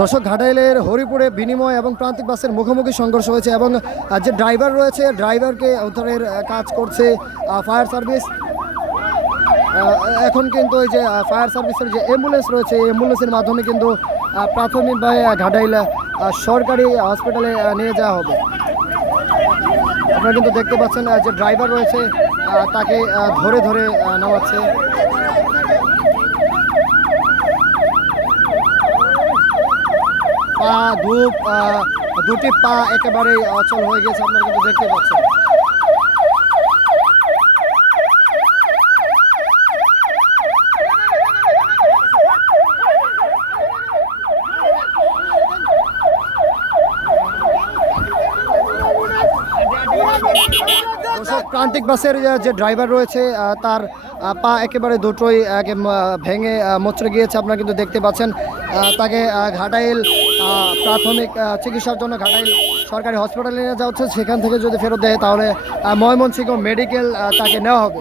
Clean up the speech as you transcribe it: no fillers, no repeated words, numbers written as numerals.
দর্শক, ঘাটাইলের হরিপুরে বিনিময় এবং প্রান্তিক বাসের মুখোমুখি সংঘর্ষ হয়েছে এবং যে ড্রাইভার রয়েছে ড্রাইভারকে উদ্ধারের কাজ করছে ফায়ার সার্ভিস। এখন কিন্তু ওই যে ফায়ার সার্ভিসের যে অ্যাম্বুলেন্স রয়েছে এই অ্যাম্বুলেন্সের মাধ্যমে কিন্তু প্রাথমিকভাবে ঘাটাইল সরকারি হসপিটালে নিয়ে যাওয়া হবে। আপনারা কিন্তু দেখতে পাচ্ছেন যে ড্রাইভার রয়েছে তাকে ধরে ধরে নামাচ্ছে। পা দুটি পা একেবারেই অচল হয়ে গেছে, আপনারা কিন্তু দেখতে পাচ্ছেন। প্রান্তিক বাসের যে ড্রাইভার রয়েছে তার পা একেবারে দুটোই ভেঙে মোচড়ে গিয়েছে, আপনারা কিন্তু দেখতে পাচ্ছেন। তাকে ঘাটাইল প্রাথমিক চিকিৎসার জন্য ঘাটাইল সরকারি হসপিটালে নিয়ে যাওয়া হচ্ছে। সেখান থেকে যদি ফেরত দেয় তাহলে ময়মনসিংহ মেডিকেল তাকে নেওয়া হবে।